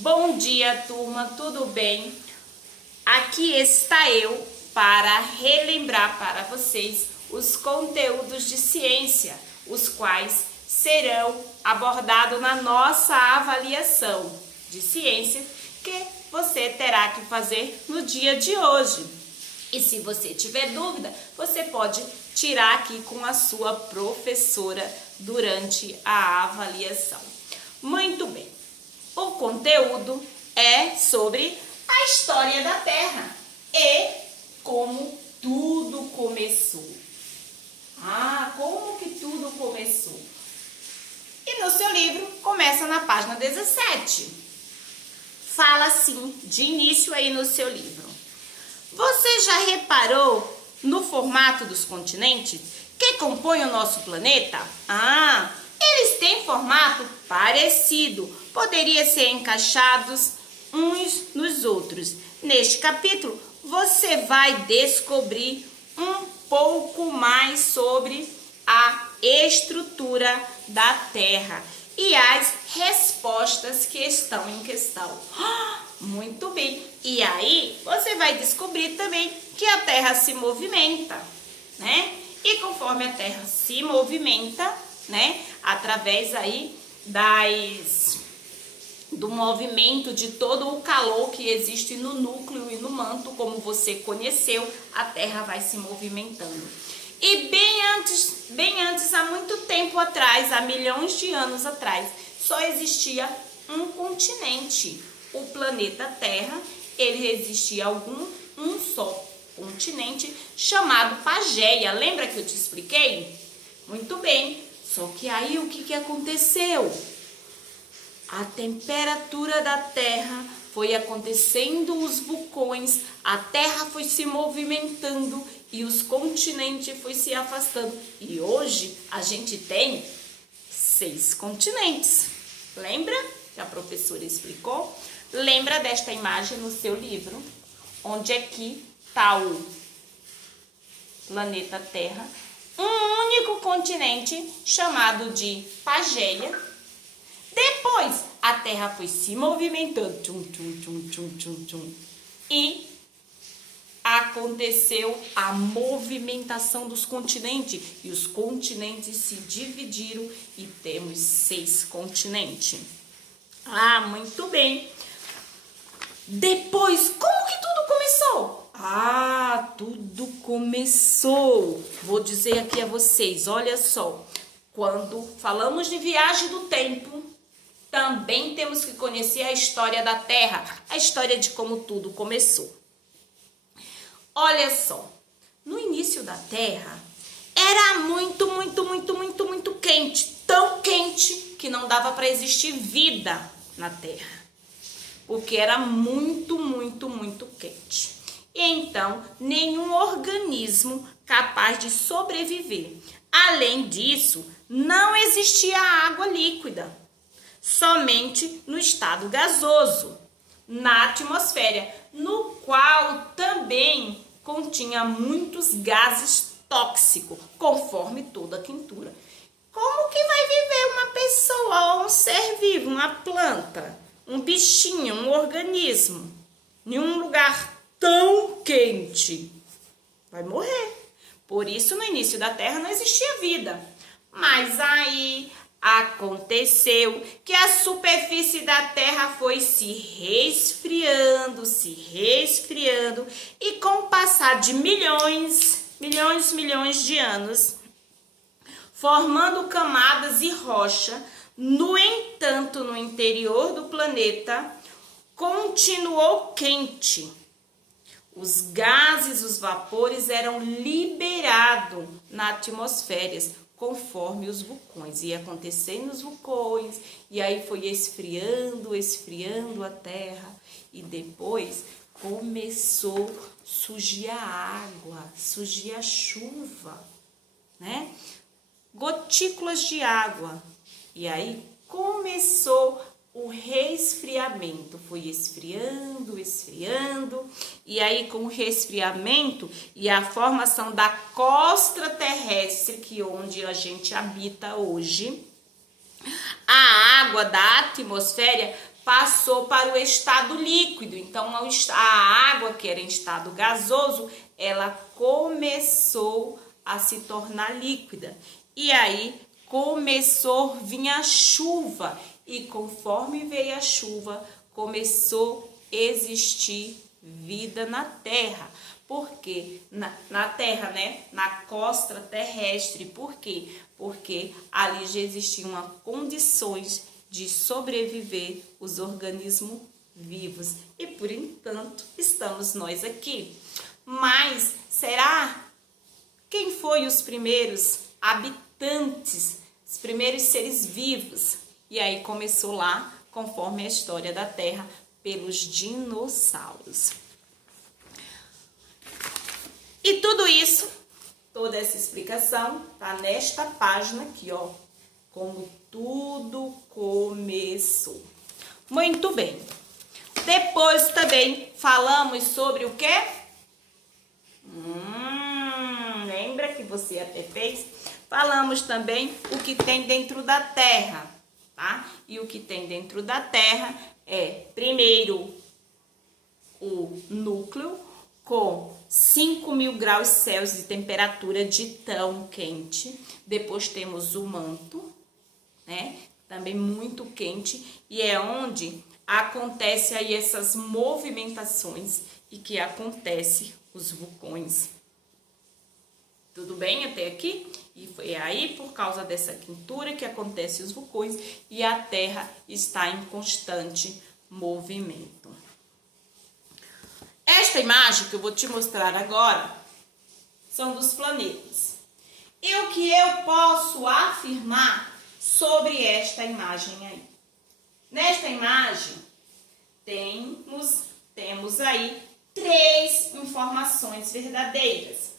Bom dia, turma, tudo bem? Aqui está eu para relembrar para vocês os conteúdos de ciência, os quais serão abordados na nossa avaliação de ciência que você terá que fazer no dia de hoje. E se você tiver dúvida, você pode tirar aqui com a sua professora durante a avaliação. Muito bem. O conteúdo é sobre a história da Terra e como tudo começou. Como que tudo começou? E no seu livro começa na página 17. Fala assim, de início aí no seu livro. Você já reparou no formato dos continentes que compõem o nosso planeta? Eles têm formato parecido, poderia ser encaixados uns nos outros. Neste capítulo, você vai descobrir um pouco mais sobre a estrutura da Terra e as respostas que estão em questão. Muito bem. E aí, você vai descobrir também que a Terra se movimenta, né? E conforme a Terra se movimenta, né, através aí do movimento de todo o calor que existe no núcleo e no manto, como você conheceu, a Terra vai se movimentando. E bem antes, há muito tempo atrás, há milhões de anos atrás, só existia um continente, o planeta Terra. Ele existia um só continente chamado Pangeia. Lembra que eu te expliquei? Muito bem. Só que aí o que aconteceu? A temperatura da Terra foi acontecendo, os vulcões, a Terra foi se movimentando e os continentes foi se afastando. E hoje a gente tem 6 continentes. Lembra que a professora explicou? Lembra desta imagem no seu livro? Onde aqui está o planeta Terra. Um único continente chamado de Pangeia. Depois a Terra foi se movimentando e aconteceu a movimentação dos continentes e os continentes se dividiram e temos 6 continentes. Muito bem. Depois, como que tudo começou? Tudo começou. Vou dizer aqui a vocês, olha só. Quando falamos de viagem do tempo, também temos que conhecer a história da Terra, a história de como tudo começou. Olha só, no início da Terra, era muito quente, tão quente que não dava para existir vida na Terra. Porque era muito quente. E então, nenhum organismo capaz de sobreviver. Além disso, não existia água líquida, somente no estado gasoso, na atmosfera, no qual também continha muitos gases tóxicos, conforme toda a quentura. Como que vai viver uma pessoa, um ser vivo, uma planta, um bichinho, um organismo, em um lugar tão quente? Vai morrer. Por isso, no início da Terra não existia vida. Mas aí aconteceu que a superfície da Terra foi se resfriando, e com o passar de milhões de anos, formando camadas e rocha. No entanto, no interior do planeta, continuou quente. Os gases, os vapores eram liberados na atmosfera, conforme os vulcões. Ia acontecendo os vulcões, e aí foi esfriando a Terra, e depois começou a surgir a água, surgir a chuva, né? Gotículas de água. E aí começou o resfriamento, foi esfriando, e aí com o resfriamento e a formação da crosta terrestre, que onde a gente habita hoje, a água da atmosfera passou para o estado líquido. Então, a água que era em estado gasoso, ela começou a se tornar líquida. E aí, começou a vir a chuva. E conforme veio a chuva, começou a existir vida na Terra. Por quê? Na Terra, né? Na costa terrestre. Por quê? Porque ali já existiam condições de sobreviver os organismos vivos. E, por enquanto, estamos nós aqui. Mas, será quem foi os primeiros habitantes, os primeiros seres vivos? E aí começou lá, conforme a história da Terra, pelos dinossauros. E tudo isso, toda essa explicação, tá nesta página aqui, ó. Como tudo começou. Muito bem. Depois também falamos sobre o quê? Lembra que você até fez? Falamos também o que tem dentro da Terra, tá? E o que tem dentro da Terra é, primeiro, o núcleo com 5.000 graus Celsius de temperatura de tão quente. Depois temos o manto, né? Também muito quente, e é onde acontece aí essas movimentações e que acontece os vulcões. Tudo bem até aqui? E foi aí por causa dessa quentura que acontece os vulcões e a Terra está em constante movimento. Esta imagem que eu vou te mostrar agora são dos planetas. E o que eu posso afirmar sobre esta imagem aí? Nesta imagem, temos aí 3 informações verdadeiras.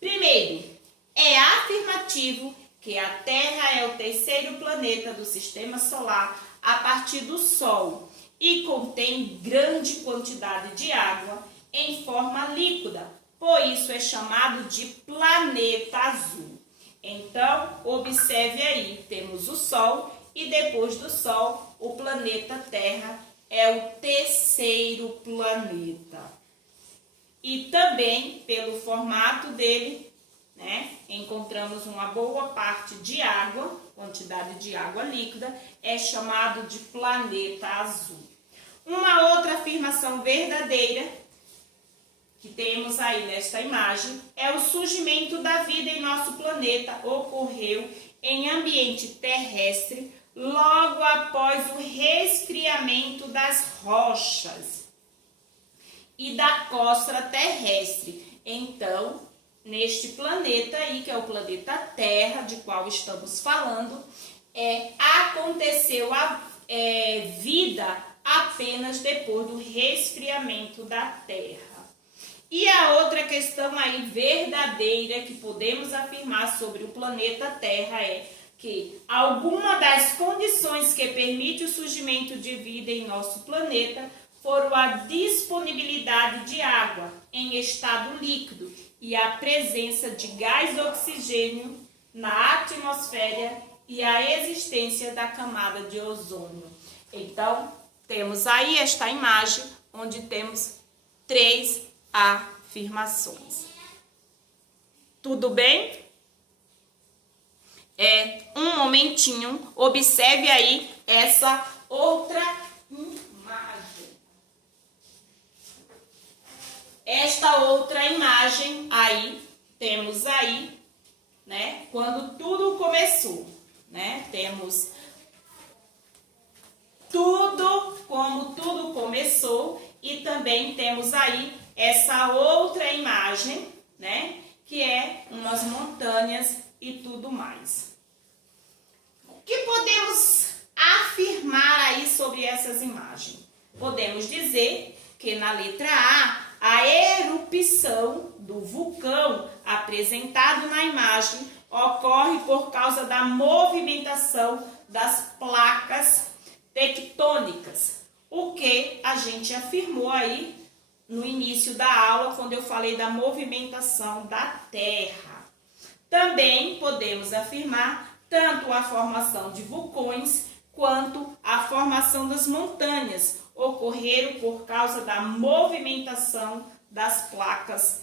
Primeiro, é afirmativo que a Terra é o terceiro planeta do Sistema Solar a partir do Sol e contém grande quantidade de água em forma líquida, por isso é chamado de planeta azul. Então, observe aí, temos o Sol e depois do Sol, o planeta Terra é o terceiro planeta. E também, pelo formato dele, né, encontramos uma boa parte de água, quantidade de água líquida, é chamado de planeta azul. Uma outra afirmação verdadeira que temos aí nesta imagem é o surgimento da vida em nosso planeta ocorreu em ambiente terrestre logo após o resfriamento das rochas e da crosta terrestre. Então, neste planeta aí, que é o planeta Terra, de qual estamos falando, aconteceu a vida apenas depois do resfriamento da Terra. E a outra questão aí verdadeira que podemos afirmar sobre o planeta Terra é que alguma das condições que permite o surgimento de vida em nosso planeta foram a disponibilidade de água em estado líquido e a presença de gás oxigênio na atmosfera e a existência da camada de ozônio. Então, temos aí esta imagem onde temos 3 afirmações. Tudo bem? Um momentinho, observe aí essa outra imagem. Esta outra imagem aí, temos aí, né, quando tudo começou, né? Temos tudo, como tudo começou, e também temos aí essa outra imagem, né, que é umas montanhas e tudo mais. O que podemos afirmar aí sobre essas imagens? Podemos dizer que na letra A erupção do vulcão apresentado na imagem ocorre por causa da movimentação das placas tectônicas, o que a gente afirmou aí no início da aula, quando eu falei da movimentação da Terra. Também podemos afirmar tanto a formação de vulcões quanto à formação das montanhas ocorreram por causa da movimentação das placas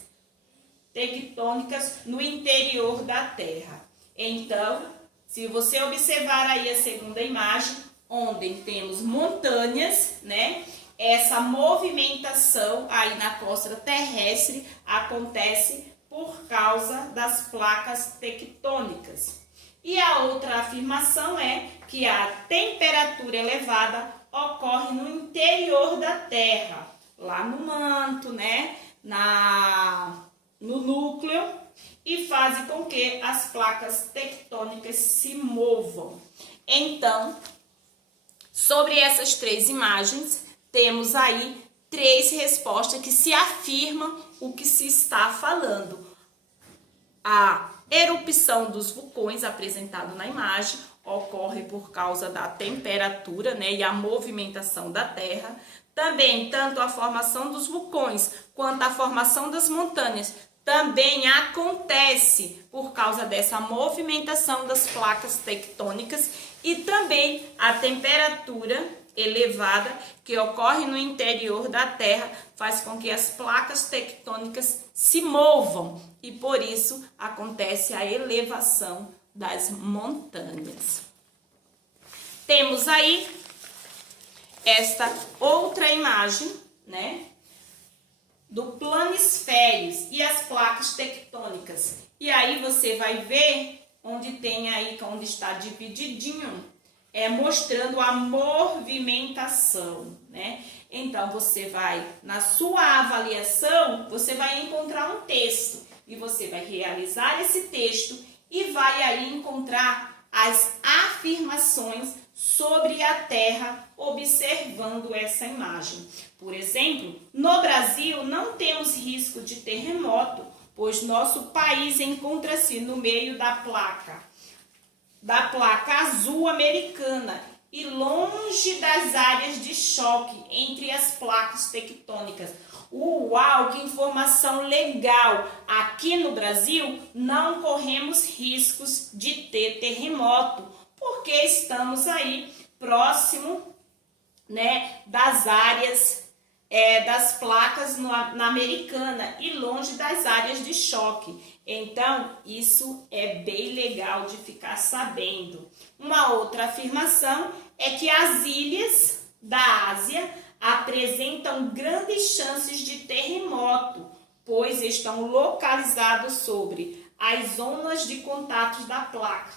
tectônicas no interior da Terra. Então, se você observar aí a segunda imagem, onde temos montanhas, né? Essa movimentação aí na crosta terrestre acontece por causa das placas tectônicas. E a outra afirmação é que a temperatura elevada ocorre no interior da Terra, lá no manto, né? No núcleo, e faz com que as placas tectônicas se movam. Então, sobre essas três imagens, temos aí três respostas que se afirmam o que se está falando. A erupção dos vulcões apresentado na imagem ocorre por causa da temperatura, né, e a movimentação da Terra. Também, tanto a formação dos vulcões quanto a formação das montanhas também acontece por causa dessa movimentação das placas tectônicas, e também a temperatura elevada que ocorre no interior da Terra faz com que as placas tectônicas se movam, e por isso acontece a elevação das montanhas. Temos aí esta outra imagem, né, do planisférios e as placas tectônicas. E aí você vai ver onde tem aí, onde está divididinho, mostrando a movimentação, né? Então, você vai, na sua avaliação, você vai encontrar um texto, e você vai realizar esse texto e vai aí encontrar as afirmações sobre a Terra observando essa imagem. Por exemplo, no Brasil não temos risco de terremoto, pois nosso país encontra-se no meio da placa azul americana e longe das áreas de choque entre as placas tectônicas. Uau, que informação legal! Aqui no Brasil não corremos riscos de ter terremoto, porque estamos aí próximo, né, das áreas das placas na americana e longe das áreas de choque. Então, isso é bem legal de ficar sabendo. Uma outra afirmação é que as ilhas da Ásia apresentam grandes chances de terremoto, pois estão localizados sobre as zonas de contatos da placa,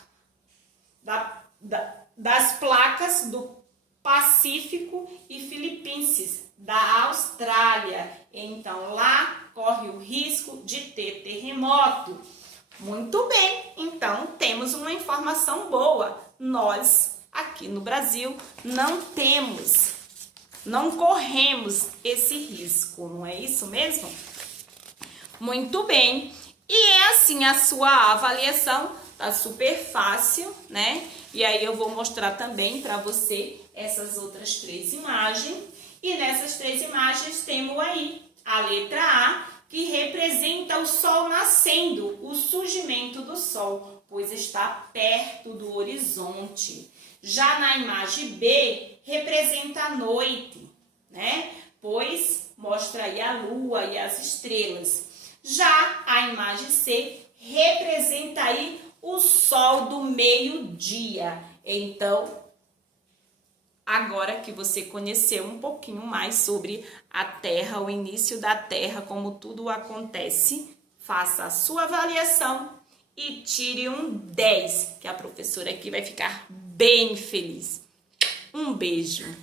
das placas do Pacífico e Filipinas, da Austrália. Então, lá corre o risco de ter terremoto. Muito bem, então temos uma informação boa. Nós, aqui no Brasil, não corremos esse risco, não é isso mesmo? Muito bem, e é assim a sua avaliação, tá super fácil, né? E aí eu vou mostrar também para você essas outras três imagens. E nessas três imagens temos aí a letra A, que representa o Sol nascendo, o surgimento do Sol, pois está perto do horizonte. Já na imagem B, representa a noite, né? Pois mostra aí a Lua e as estrelas. Já a imagem C representa aí o Sol do meio-dia. Então, agora que você conheceu um pouquinho mais sobre a Terra, o início da Terra, como tudo acontece, faça a sua avaliação e tire um 10, que a professora aqui vai ficar bem feliz. Um beijo!